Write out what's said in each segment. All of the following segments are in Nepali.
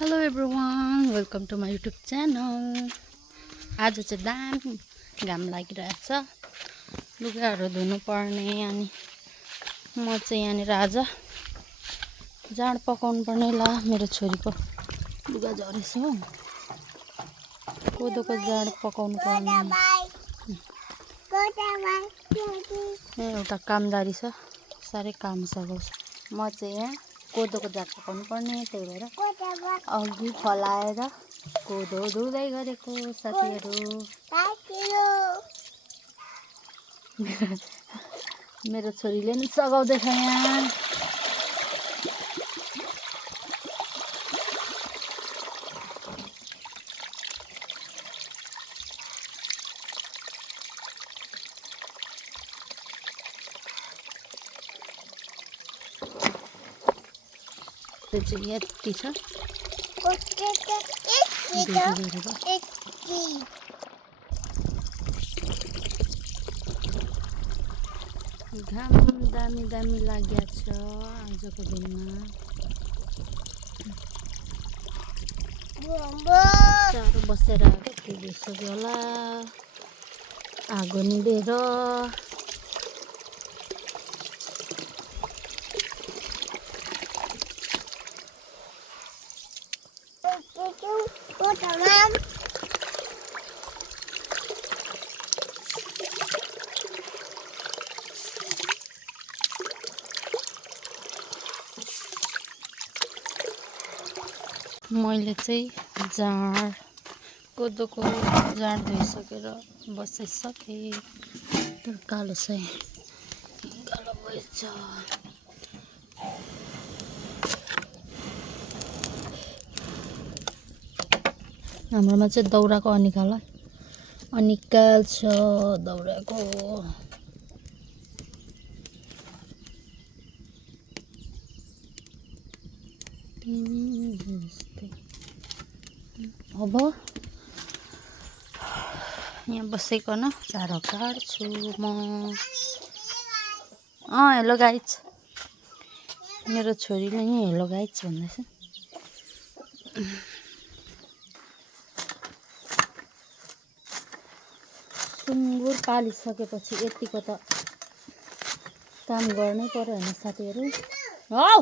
Hello everyone, welcome to my YouTube channel. आज चाहिँ दामी घाम लागिरहेछ, लुगाहरू धुनुपर्ने। अनि म चाहिँ यहाँनिर आज जाँड पकाउनु पर्ने। ल मेरो छोरीको लुगा झरेछ हो, कोदोको जाँड पकाउनु पर्ने। एउटा कामदारी छ, साह्रै काम सघाउँछ। म चाहिँ यहाँ कोदोको जाँड पकाउनु पर्ने, त्यही भएर अघि फलाएर कोदो धुँदै गरेको साथीहरू। मेरो छोरीले नि सघाउँदैछ यहाँ। त्यो चाहिँ यति छ, घाम दामी दामी लागेको छ आजको दिनमा। चारो बसेर कति भइसक्यो होला, आगो निभेर। मैले चाहिँ जाँड कोदोको जाँड धोइसकेर बसाइसकेँ। तर कालो चाहिँ कालो भएछ। हाम्रोमा चाहिँ दाउराको अनिकाल छ दाउराको। अब यहाँ बसेकन चारो काट्छु म। हेलो गाइज, मेरो छोरीले नि हेलो गाइज भन्दैछ। सुँगुर पालिसकेपछि यतिको त काम गर्नै पर्यो होइन साथीहरू। हौ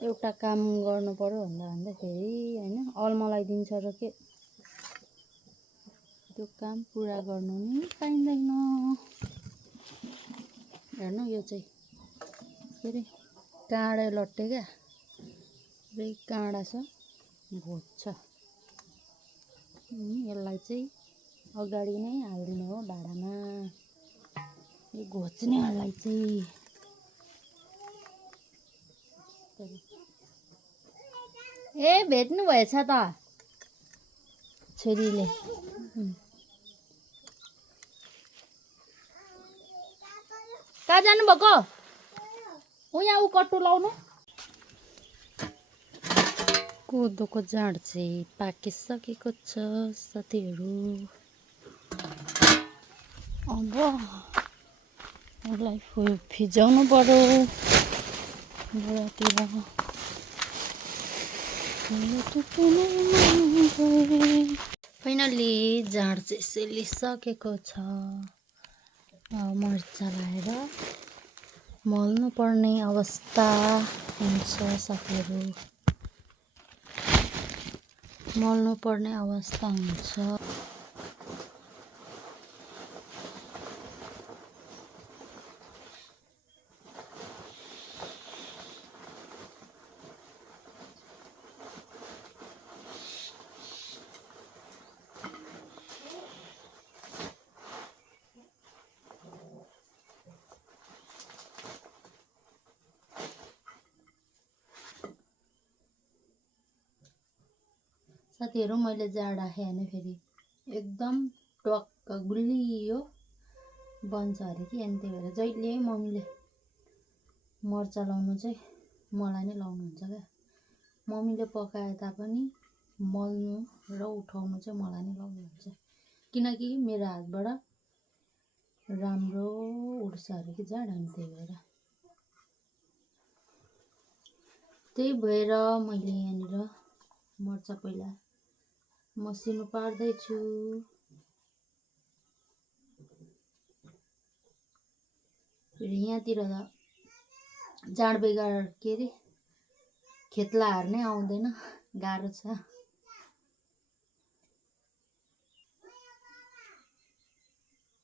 एउटा काम गर्नु पर्यो भन्दा फेरि होइन अल्मलाइदिन्छ र के, त्यो काम पुरा गर्नु नि पाइँदैन। हेर्नु यो चाहिँ के अरे काँडा लट्टे क्या, पुरै काँडा छ, घोच्छ। यसलाई चाहिँ अगाडि नै हालिदिने हो भाँडामा, यो घोच्नेहरूलाई चाहिँ। ए भेट्नु भएछ त छोरीले। कहाँ जानुभएको? यहाँ ऊ कट्टु लाउनु। कोदोको जाँड चाहिँ पाकिसकेको छ साथीहरू। अब यसलाई फिजाउनु पर्यो बुढातिर। फाइनली जाँड चाहिँ सेलिसकेको छ। मर्चा लाएर मल्नु पर्ने अवस्था हुन्छ साथीहरू, मल्नु पर्ने अवस्था हुन्छ। साथीहरू मैले जाँड राखेँ होइन, फेरि एकदम टक्क गुलियो बन्छ अरे कि। अनि त्यही भएर जहिले मम्मीले मर्चा लाउनु चाहिँ मलाई नै लाउनुहुन्छ क्या। मम्मीले पकाए तापनि मल्नु र उठाउनु चाहिँ मलाई नै लाउनुहुन्छ, किनकि मेरो हातबाट राम्रो उठ्छ अरे कि जाँड। अनि त्यही भएर त्यही भएर मैले यहाँनिर मर्चा पहिला मसिनो पार्दैछु। फेरि यहाँतिर त जाँड बेगार के अरे खेतला हार्नै आउँदैन, गाह्रो छ।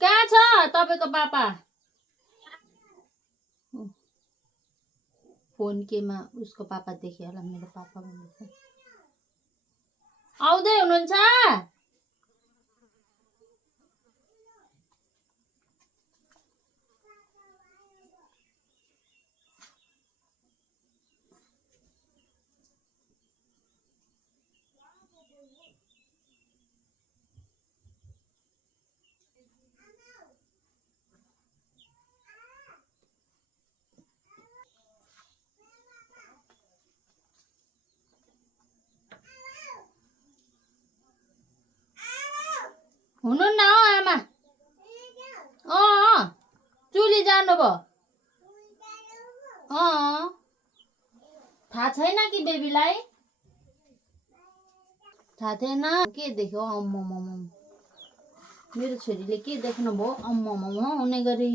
कहाँ छ तपाईँको पापा? फोन केमा उसको पापा देख्यो होला, मेरो पापा भन्दैछ। आउँदै हुनुहुन्छ? हुनु न हो आमा। चुली जानुभयो? थाहा छैन कि बेबीलाई? थाहा थिएन? के देख्यो? अम्मम मेरो छोरीले के देख्नुभयो? अम्मम हुने गरी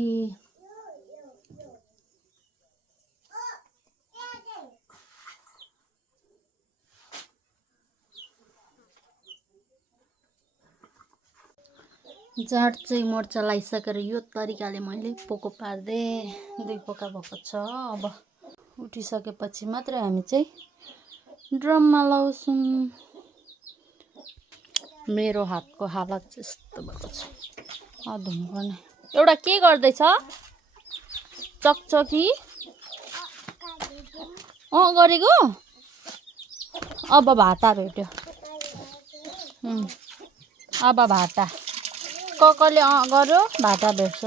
जाँड चाहिँ मर्चा लगाइसकेर यो तरिकाले मैले पोको पार्दै, 2 पोका भएको छ। अब उठिसकेपछि मात्रै हामी चाहिँ ड्रममा लाउँछौँ। मेरो हातको हालत चाहिँ यस्तो भएको छ, धुनुपर्ने। एउटा के गर्दैछ? चकचकी गरेको? अब भाटा भेट्यो। अब भाटा ककले गर्यो, भाटा भेट्छ।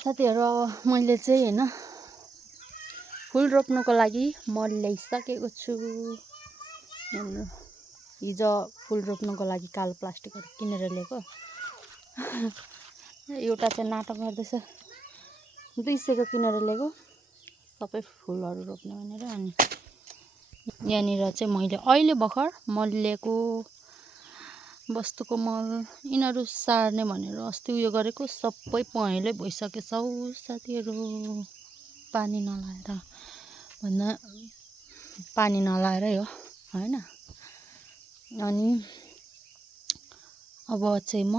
साथीहरू, अब मैले चाहिँ होइन फुल रोप्नुको लागि मल ल्याइसकेको छु। हिजो फुल रोप्नुको लागि कालो प्लास्टिकहरू किनेर ल्याएको। एउटा चाहिँ नाटक गर्दैछ, 200 को किनेर ल्याएको सबै फुलहरू रोप्नु भनेर। अनि यहाँनिर चाहिँ मैले अहिले भर्खर मल ल्याएको, बस्तुको मल यिनीहरू सार्ने भनेर अस्ति उयो गरेको, सबै पहेँलै भइसकेछ हौ साथीहरू। पानी नलाएर भन्दा पानी नलाएरै हो होइन। अनि अब चाहिँ म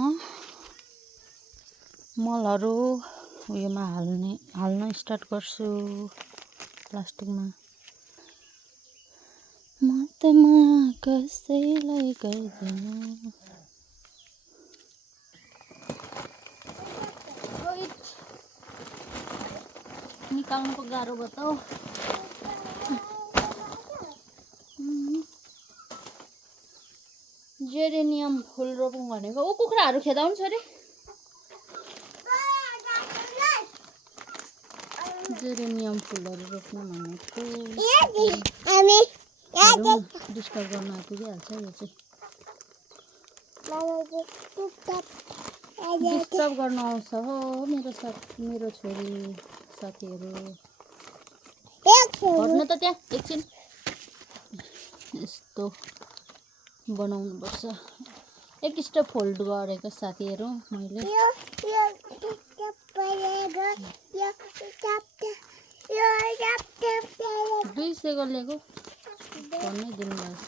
मलहरू उयोमा हाल्न स्टार्ट गर्छु प्लास्टिकमा। म त माया कसैलाई गर्दैन। निकाल्नुको गाह्रो भयो त हौ। जेरेनियम फुल रोपौँ भनेको। कुखुराहरू खेदाउनु छ अरे। जेरेनियम फुलहरू रोप्नु भनेको डिस्टर्ब गर्न आइपुगिहाल्छ। यो चाहिँ डिस्टर्ब गर्न आउँछ हो मेरो छोरी साथीहरू। हेर्नु त त्यहाँ एकछिन यस्तो बनाउनुपर्छ। एक स्टेप फोल्ड गरेको साथीहरू मैले। 200 को ल्याएको भन्नै दिनुभएछ।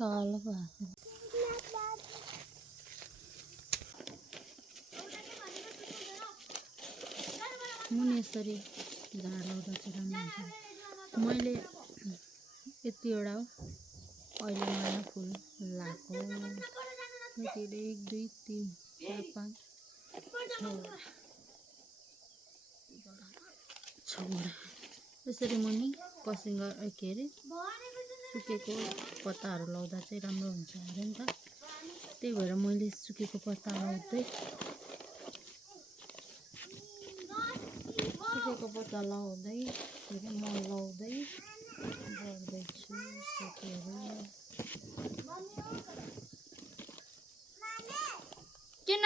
कालो भएको मुनि यसरी झाड लाउँदा चाहिँ राम्रो हुन्छ। मैले यतिवटा हो अहिले नयाँ फुल लगाएको। यतिले 1 2 3 4 5 6 यसरी मुनि कसिङ के अरे सुकेको पत्ताहरू लाउँदा चाहिँ राम्रो हुन्छ अरे नि त। त्यही भएर मैले सुकेको पत्ता लाउँदै मलको बट्टा लाउँदै के अरे मल लाउँदै गर्दैछु साथीहरू। किन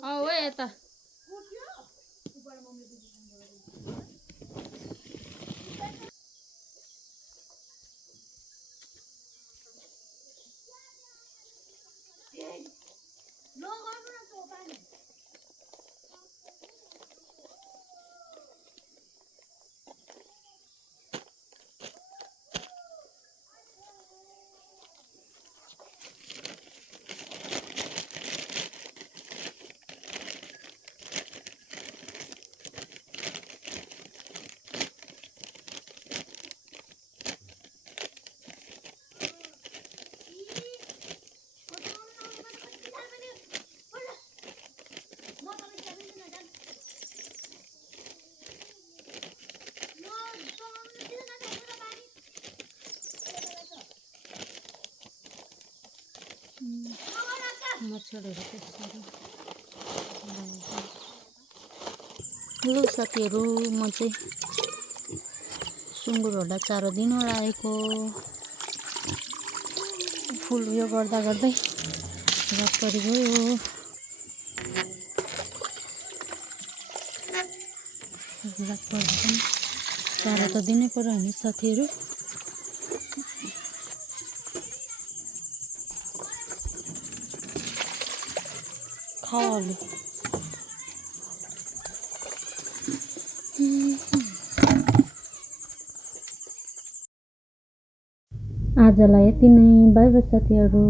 हो यता मच्छरहरू त्यसरी हेलो साथीहरू, म चाहिँ सुँगुरहरूलाई चारो दिन लागेको। फुल उयो गर्दा गर्दै रात परिगयो। रात पर्दा चारो त दिनै पर्यो नि साथीहरू। खाओ आजलाई यति नै। बाइ बाइ साथीहरू।